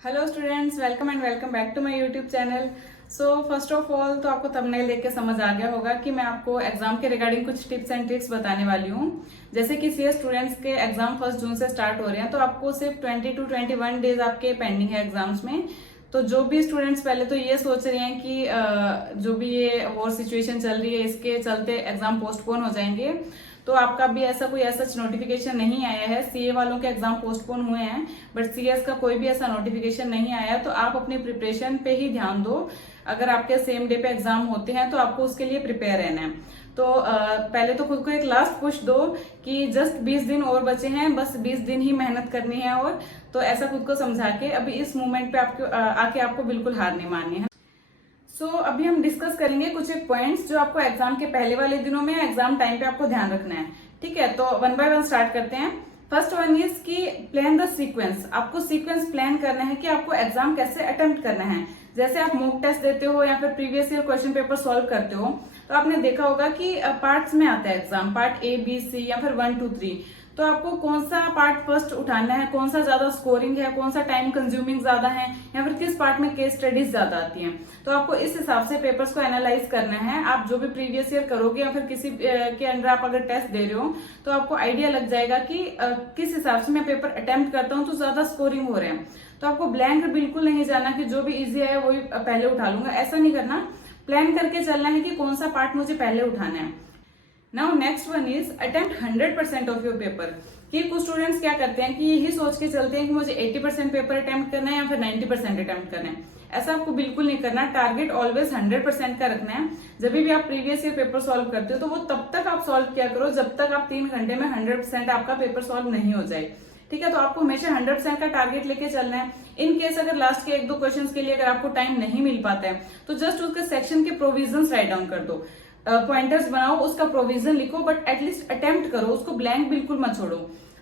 Hello students, welcome and welcome back to my YouTube channel. So first of all तो आपको thumbnail देख के समझ आ गया होगा कि मैं आपको एग्जाम के रिगार्डिंग कुछ टिप्स एंड ट्रिक्स बताने वाली हूँ। जैसे कि सीए स्टूडेंट्स के एग्जाम 1 जून से स्टार्ट हो रहे हैं, तो आपको सिर्फ 20 to 21 डेज आपके पेंडिंग है एग्जाम्स में। तो जो भी स्टूडेंट्स पहले तो ये सोच रहे हैं कि जो भी ये वॉर सिचुएशन चल रही है इसके चलते एग्जाम पोस्टपोन हो जाएंगे, तो आपका भी ऐसा कोई ऐसा नोटिफिकेशन नहीं आया है। सीए वालों के एग्जाम पोस्टपोन हुए हैं बट सीएस का कोई भी ऐसा नोटिफिकेशन नहीं आया, तो आप अपनी प्रिपरेशन पे ही ध्यान दो। अगर आपके सेम डे पे एग्जाम होते हैं तो आपको उसके लिए प्रिपेयर रहना है। तो पहले तो खुद को एक लास्ट पुश दो कि जस्ट 20 दिन और बचे हैं, बस 20 दिन ही मेहनत करनी है। और तो ऐसा खुद को समझा के अभी इस मोमेंट पे आपको आके आपको बिल्कुल हार नहीं माननी है। अभी हम डिस्कस करेंगे कुछ एक पॉइंट्स जो आपको एग्जाम के पहले वाले दिनों में एग्जाम टाइम पे आपको ध्यान रखना है। ठीक है, तो वन बाय वन स्टार्ट करते हैं। फर्स्ट वन इज कि प्लान द सीक्वेंस। आपको सीक्वेंस प्लान करना है कि आपको एग्जाम कैसे अटेम्प्ट करना है। जैसे आप मॉक टेस्ट देते हो या फिर previous year question paper solve करते हो, तो आपने देखा होगा कि पार्ट्स में आता है exam, part A B C या फिर 1 2 3। तो आपको कौन सा पार्ट फर्स्ट उठाना है, कौन सा ज्यादा स्कोरिंग है, कौन सा टाइम कंज्यूमिंग ज्यादा है, या फिर किस पार्ट में केस स्टडीज ज्यादा आती हैं। तो आपको इस हिसाब से पेपर्स को एनालाइज करना है। आप जो भी प्रीवियस ईयर करोगे या फिर किसी के अंडर आप अगर टेस्ट दे रहे हो, तो आपको आइडिया लग जाएगा कि किस हिसाब से मैं पेपर अटेम्प्ट करता हूँ तो ज्यादा स्कोरिंग हो रहे हैं। तो आपको ब्लैंक बिल्कुल नहीं जाना कि जो भी इजी है वही पहले उठा लूंगा, ऐसा नहीं करना। प्लान करके चलना है कि कौन सा पार्ट मुझे पहले उठाना है। Now next one is attempt 100% of your paper. कि कुछ स्टूडेंट्स क्या करते हैं कि यही सोच के चलते हैं कि मुझे 80% पेपर अटेम्प्ट करना है या फिर 90% अटेम्प्ट करना है। ऐसा आपको बिल्कुल नहीं करना। टारगेट ऑलवेज 100% का रखना है। जब भी आप प्रीवियस ईयर पेपर सॉल्व करते हो तो वो तब तक आप सॉल्व किया करो जब तक आप 3 घंटे में 100% आपका पेपर सॉल्व नहीं हो जाए। ठीक है, तो आपको हमेशा 100% का टारगेट लेके चलना है। इन केस अगर लास्ट के 1-2 क्वेश्चंस के लिए अगर आपको टाइम नहीं मिल पाता है तो जस्ट उसके सेक्शन के प्रोविजंस राइट डाउन कर दो, पॉइंटर्स बनाओ, उसका प्रोविजन लिखो, बट एटलीस्ट अटेम्प्ट करो, उसको ब्लैंक बिल्कुल मत छोड़ो।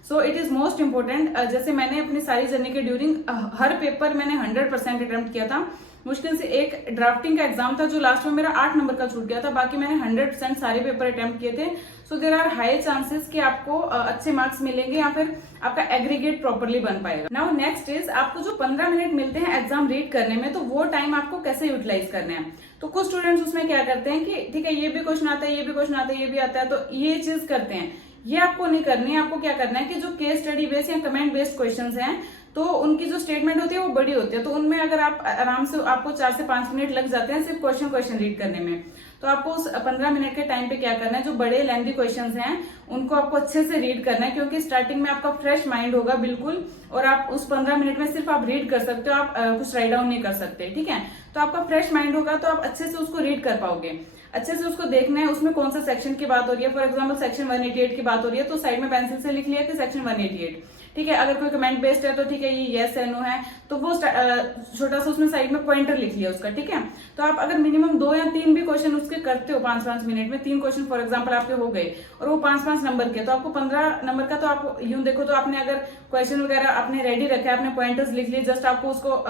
So it is most important. जैसे मैंने अपनी सारी जर्नी के ड्यूरिंग हर पेपर मैंने 100% अटेम्प्ट किया था। मुश्किल से एक ड्राफ्टिंग का एग्जाम था जो लास्ट में मेरा 8 नंबर का छूट गया था, बाकी मैंने 100% सारे पेपर अटेम्प्ट किए थे। सो देर आर हाई चांसेस कि आपको अच्छे मार्क्स मिलेंगे या फिर आपका एग्रीगेट प्रॉपरली बन पाएगा। नाउ नेक्स्ट इज आपको जो 15 मिनट मिलते हैं एग्जाम रीड करने में, तो वो टाइम आपको कैसे यूटिलाइज करना है। तो कुछ स्टूडेंट्स उसमें क्या करते हैं कि ठीक है ये भी क्वेश्चन आता है, ये भी क्वेश्चन आता है, ये भी आता है, तो ये चीज करते हैं। ये आपको नहीं करनी है। आपको क्या करना है कि जो केस स्टडी बेस्ड या कमेंट बेस्ड क्वेश्चंस हैं, तो उनकी जो स्टेटमेंट होती है वो बड़ी होती है, तो उनमें अगर आप आराम से आपको 4 से 5 मिनट लग जाते हैं सिर्फ क्वेश्चन रीड करने में। तो आपको उस 15 मिनट के टाइम पे क्या करना है, जो बड़े लेंथी क्वेश्चंस हैं उनको आपको अच्छे से रीड करना है, क्योंकि स्टार्टिंग में आपका फ्रेश माइंड होगा बिल्कुल, और आप उस 15 मिनट में सिर्फ आप रीड कर सकते हो, आप कुछ राइट डाउन नहीं कर सकते। ठीक है, तो आपका फ्रेश माइंड होगा तो आप अच्छे से उसको रीड कर पाओगे। अच्छे से उसको देखना है उसमें कौन सा सेक्शन की बात हो रही है। फॉर एग्जाम्पल सेक्शन 188 की बात हो रही है तो साइड में पेंसिल से लिख लिया कि सेक्शन 188। ठीक है, अगर कोई कमेंट बेस्ड है तो ठीक है ये यस है नो है, तो वो छोटा सा उसमें साइड में पॉइंटर लिख लिया उसका। ठीक है, तो आप अगर मिनिमम 2 या 3 भी क्वेश्चन उसके करते हो 5-5 मिनट में, 3 क्वेश्चन फॉर एग्जाम्पल आपके हो गए और वो 5-5 नंबर के, तो आपको 15 नंबर का, तो आप यूं देखो तो आपने अगर क्वेश्चन वगैरह आपने रेडी रखा है, आपने पॉइंटर्स लिख लिए, जस्ट आपको उसको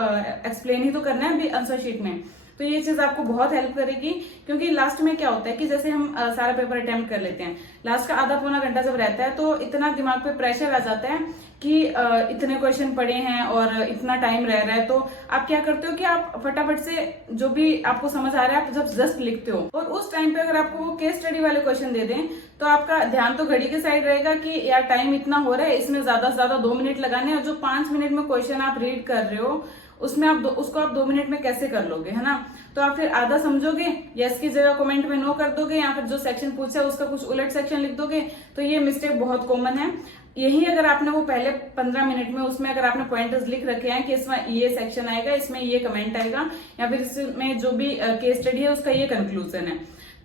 एक्सप्लेन ही तो करना है अभी आंसर शीट में। तो ये चीज आपको बहुत हेल्प करेगी, क्योंकि लास्ट में क्या होता है कि जैसे हम सारा पेपर अटेम्प्ट कर लेते हैं, लास्ट का आधा पौना घंटा जब रहता है तो इतना दिमाग पे प्रेशर आ जाता है कि इतने क्वेश्चन पड़े हैं और इतना टाइम रह रहा है। तो आप क्या करते हो कि आप फटाफट से जो भी आपको समझ आ रहा है आप जब जस्ट लिखते हो, और उस टाइम पे अगर आपको वो केस स्टडी वाले क्वेश्चन दे दें तो आपका ध्यान तो घड़ी के साइड रहेगा कि यार टाइम इतना हो रहा है, इसमें ज्यादा से ज्यादा 2 मिनट लगाने, और जो 5 मिनट में क्वेश्चन आप रीड कर रहे हो उसमें आप उसको आप 2 मिनट में कैसे कर लोगे, है ना। तो आप फिर आधा समझोगे, यस की जगह कमेंट में नो कर दोगे, या फिर जो सेक्शन पूछा है उसका कुछ उलट सेक्शन लिख दोगे। तो ये मिस्टेक बहुत कॉमन है। यही अगर आपने वो पहले 15 मिनट में उसमें अगर आपने पॉइंटर्स लिख रखे हैं कि इसमें ये सेक्शन आएगा, इसमें ये कमेंट आएगा, या फिर इसमें जो भी केस स्टडी है उसका ये कंक्लूजन है,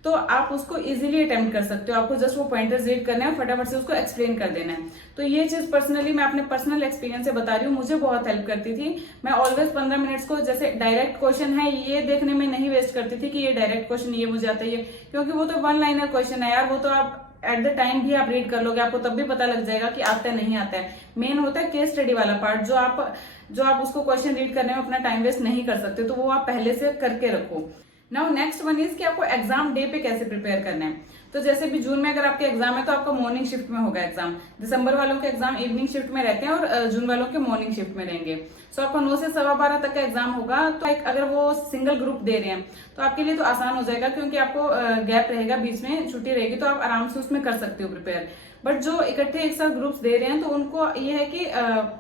तो आप उसको इजीली अटेम्प्ट कर सकते हो। आपको जस्ट वो पॉइंटर्स रीड करना है, फटाफट से उसको एक्सप्लेन कर देना है। तो ये चीज पर्सनली मैं अपने पर्सनल एक्सपीरियंस से बता रही हूँ, मुझे बहुत हेल्प करती थी। मैं ऑलवेज 15 मिनट्स को, जैसे डायरेक्ट क्वेश्चन है ये देखने में नहीं वेस्ट करती थी कि ये डायरेक्ट क्वेश्चन ये मुझे आता है, क्योंकि वो तो 1 लाइनर क्वेश्चन है यार, वो तो आप एट द टाइम भी आप रीड कर लोगे, आपको तब भी पता लग जाएगा कि आता है नहीं आता है। मेन होता है केस स्टडी वाला पार्ट, जो आप उसको क्वेश्चन रीड करने में अपना टाइम वेस्ट नहीं कर सकते, तो वो आप पहले से करके रखो। नाउ नेक्स्ट वन इज कि आपको एग्जाम डे पे कैसे प्रिपेयर करना है। तो जैसे भी जून में अगर आपके एग्जाम है तो आपका मॉर्निंग शिफ्ट में होगा एग्जाम, दिसंबर वालों के एग्जाम इवनिंग शिफ्ट में रहते हैं और जून वालों के मॉर्निंग शिफ्ट में रहेंगे। सो आपका 9 से 12:15 तक का एग्जाम होगा। तो अगर वो सिंगल ग्रुप दे रहे हैं तो आपके लिए तो आसान हो जाएगा, क्योंकि आपको गैप रहेगा, बीच में छुट्टी रहेगी, तो आप आराम से उसमें कर सकते हो प्रिपेयर। बट जो इकट्ठे एक साथ ग्रुप्स दे रहे हैं तो उनको ये है कि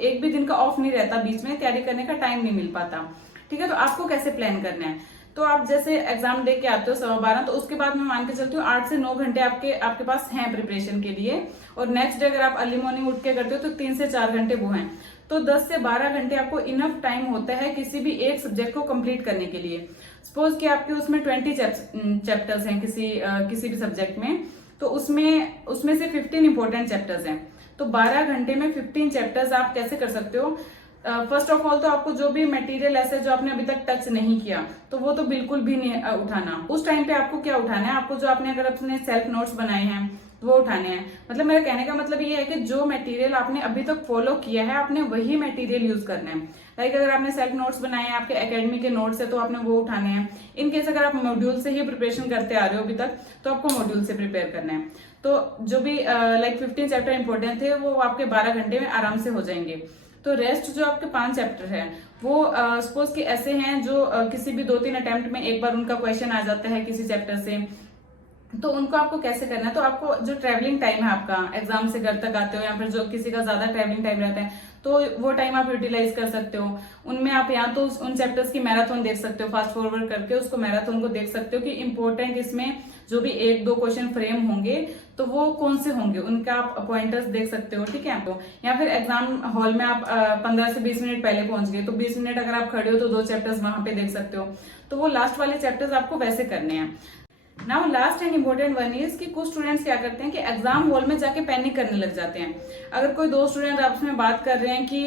एक भी दिन का ऑफ नहीं रहता, बीच में तैयारी करने का टाइम नहीं मिल पाता। ठीक है, तो आपको कैसे प्लान करना है। तो आप जैसे एग्जाम दे के आते हो 12:15, तो उसके बाद मैं मान के चलती हूँ 8 से 9 घंटे आपके पास हैं प्रिपरेशन के लिए। और नेक्स्ट डे अगर आप अर्ली मॉर्निंग उठ के करते हो तो 3 से 4 घंटे वो हैं। तो 10 से 12 घंटे आपको इनफ टाइम होता है किसी भी एक सब्जेक्ट को कंप्लीट करने के लिए। सपोज कि आपके उसमें 20 चैप्टर्स हैं किसी भी सब्जेक्ट में, तो उसमें से 15 इंपॉर्टेंट चैप्टर्स हैं। तो 12 घंटे में 15 चैप्टर्स आप कैसे कर सकते हो। फर्स्ट ऑफ ऑल तो आपको जो भी मटेरियल ऐसे जो आपने अभी तक टच नहीं किया तो वो तो बिल्कुल भी नहीं उठाना। उस टाइम पे आपको क्या उठाना है, आपको जो आपने अगर अपने सेल्फ नोट्स बनाए हैं वो उठाने हैं। मतलब मेरा कहने का मतलब ये है कि जो मटेरियल आपने अभी तक फॉलो किया है आपने वही मटेरियल यूज करना है। लाइक अगर आपने सेल्फ नोट्स बनाए हैं, आपके एकेडमी के नोट्स है, तो आपने वो उठाने हैं। इन केस अगर आप मॉड्यूल से ही प्रिपरेशन करते आ रहे हो अभी तक, तो आपको मॉड्यूल से प्रिपेयर करना है। तो जो भी लाइक 15 चैप्टर इंपॉर्टेंट थे वो आपके 12 घंटे में आराम से हो जाएंगे। तो रेस्ट जो आपके 5 चैप्टर है वो सपोज कि ऐसे हैं जो किसी भी 2-3 अटेम्प्ट में एक बार उनका क्वेश्चन आ जाता है किसी चैप्टर से। तो उनको आपको कैसे करना है, तो आपको जो ट्रैवलिंग टाइम है आपका एग्जाम से घर तक आते हो, या फिर जो किसी का ज्यादा ट्रैवलिंग टाइम रहता है तो वो टाइम आप यूटिलाइज कर सकते हो। उनमें आप या तो उन चैप्टर्स की मैराथन देख सकते हो, फास्ट फॉरवर्ड करके उसको मैराथन को देख सकते हो कि इंपॉर्टेंट इसमें जो भी 1-2 क्वेश्चन फ्रेम होंगे तो वो कौन से होंगे, उनका आप पॉइंटर्स देख सकते हो। ठीक है, तो या फिर एग्जाम हॉल में आप 15 से 20 मिनट पहले पहुंच गए तो 20 मिनट अगर आप खड़े हो तो 2 चैप्टर्स वहां पे देख सकते हो। तो वो लास्ट वाले चैप्टर्स आपको वैसे करने हैं। Now last and important one is कि कुछ स्टूडेंट्स क्या करते हैं कि एग्जाम हॉल में जाके पैनिक करने लग जाते हैं। अगर कोई 2 स्टूडेंट आपस में बात कर रहे हैं कि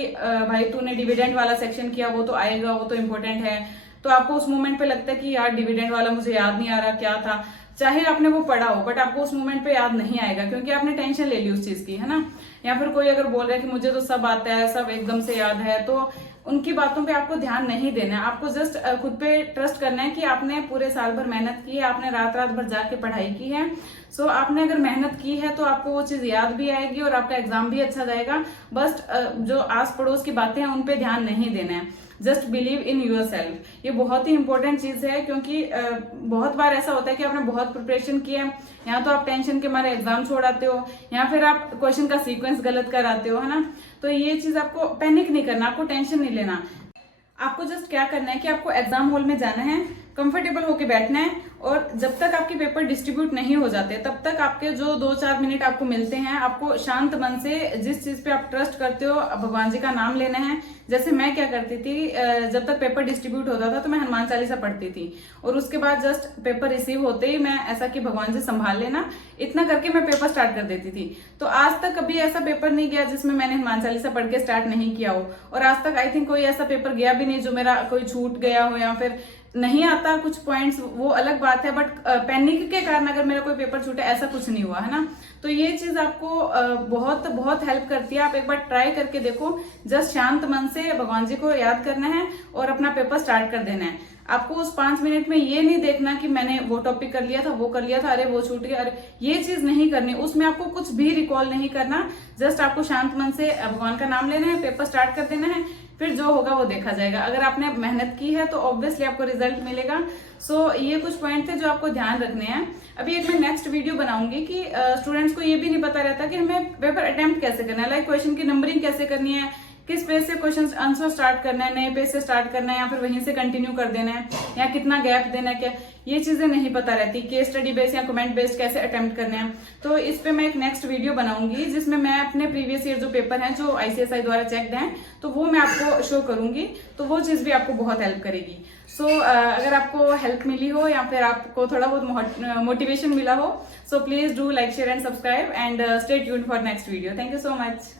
भाई तूने डिविडेंड वाला सेक्शन किया, वो तो आएगा, वो तो इम्पोर्टेंट है, तो आपको उस मोमेंट पे लगता है कि यार डिविडेंड वाला मुझे याद नहीं आ रहा क्या था। चाहे आपने वो पढ़ा हो बट आपको उस मोमेंट पे याद नहीं आएगा, क्योंकि आपने टेंशन ले ली उस चीज की, है ना। या फिर कोई अगर बोल रहा है कि मुझे तो सब आता है, सब एकदम से याद है, तो उनकी बातों पे आपको ध्यान नहीं देना है। आपको जस्ट खुद पे ट्रस्ट करना है कि आपने पूरे साल भर मेहनत की है, आपने रात रात भर जाके पढ़ाई की है। सो आपने अगर मेहनत की है तो आपको वो चीज याद भी आएगी और आपका एग्जाम भी अच्छा जाएगा। बस जो आस पड़ोस की बातें हैं उन पे ध्यान नहीं देना है। Just believe in yourself, ये बहुत ही इंपॉर्टेंट चीज है, क्योंकि बहुत बार ऐसा होता है कि आपने बहुत प्रिपरेशन की है, या तो आप टेंशन के मारे एग्जाम छोड़ आते हो, या फिर आप क्वेश्चन का सीक्वेंस गलत कर आते हो, है ना। तो ये चीज आपको पैनिक नहीं करना, आपको टेंशन नहीं लेना। आपको जस्ट क्या करना है कि आपको एग्जाम हॉल में जाना है, कंफर्टेबल होके बैठना है, और जब तक आपके पेपर डिस्ट्रीब्यूट नहीं हो जाते तब तक आपके जो 2-4 मिनट आपको मिलते हैं, आपको शांत मन से जिस चीज पे आप ट्रस्ट करते हो भगवान जी का नाम लेना है। जैसे मैं क्या करती थी, जब तक पेपर डिस्ट्रीब्यूट होता था तो मैं हनुमान चालीसा पढ़ती थी, और उसके बाद जस्ट पेपर रिसीव होते ही मैं ऐसा कि भगवान जी संभाल लेना, इतना करके मैं पेपर स्टार्ट कर देती थी। तो आज तक कभी ऐसा पेपर नहीं गया जिसमें मैंने हनुमान चालीसा पढ़ के स्टार्ट नहीं किया हो, और आज तक आई थिंक कोई ऐसा पेपर गया भी नहीं जो मेरा कोई छूट गया हो, या फिर नहीं आता कुछ पॉइंट्स, वो अलग बात है, बट पैनिक के कारण अगर मेरा कोई पेपर छूटे ऐसा कुछ नहीं हुआ, है ना। तो ये चीज आपको बहुत बहुत हेल्प करती है। आप एक बार ट्राई करके देखो, जस्ट शांत मन से भगवान जी को याद करना है और अपना पेपर स्टार्ट कर देना है। आपको उस 5 मिनट में ये नहीं देखना कि मैंने वो टॉपिक कर लिया था, वो कर लिया था, अरे वो छूट गया, अरे ये चीज नहीं करनी, उसमें आपको कुछ भी रिकॉल नहीं करना। जस्ट आपको शांत मन से भगवान का नाम लेना है, पेपर स्टार्ट कर देना है, फिर जो होगा वो देखा जाएगा। अगर आपने मेहनत की है तो ऑब्वियसली आपको रिजल्ट मिलेगा। सो ये कुछ पॉइंट थे जो आपको ध्यान रखने हैं। अभी एक मैं नेक्स्ट वीडियो बनाऊंगी कि स्टूडेंट्स को ये भी नहीं पता रहता कि हमें पेपर अटेम्प्ट कैसे करना है, लाइक क्वेश्चन की नंबरिंग कैसे करनी है, किस पेज से क्वेश्चन आंसर स्टार्ट करना है, नए पेज से स्टार्ट करना है, या फिर वहीं से कंटिन्यू कर देना है, या कितना गैप देना है, क्या ये चीजें नहीं पता रहती। केस स्टडी बेस्ड या कमेंट बेस्ड कैसे अटेम्प्ट करने हैं, तो इस पे मैं एक नेक्स्ट वीडियो बनाऊंगी जिसमें मैं अपने प्रीवियस ईयर जो पेपर हैं जो ICSI द्वारा चेक्ड हैं तो वो मैं आपको शो करूंगी, तो वो चीज भी आपको बहुत हेल्प करेगी। सो अगर आपको हेल्प मिली हो या फिर आपको थोड़ा बहुत मोटिवेशन मिला हो, so please do like share and subscribe and stay tuned for next video. Thank you so much.